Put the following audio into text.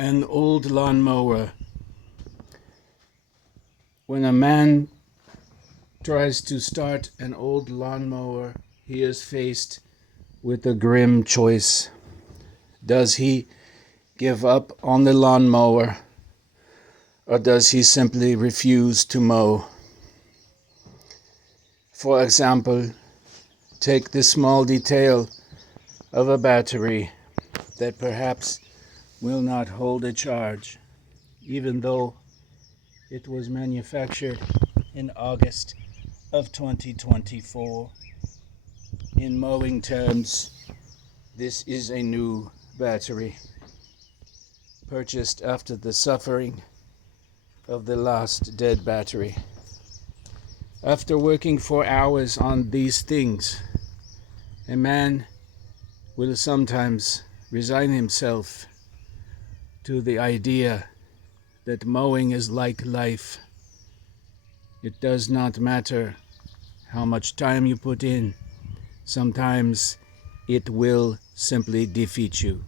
An old lawnmower. When a man tries to start an old lawnmower, he is faced with a grim choice. Does he give up on the lawnmower, or does he simply refuse to mow? For example, take the small detail of a battery that perhaps will not hold a charge, even though it was manufactured in August of 2024. In mowing terms, this is a new battery, purchased after the suffering of the last dead battery. After working for hours on these things, a man will sometimes resign himself to the idea that mowing is like life. It does not matter how much time you put in. Sometimes it will simply defeat you.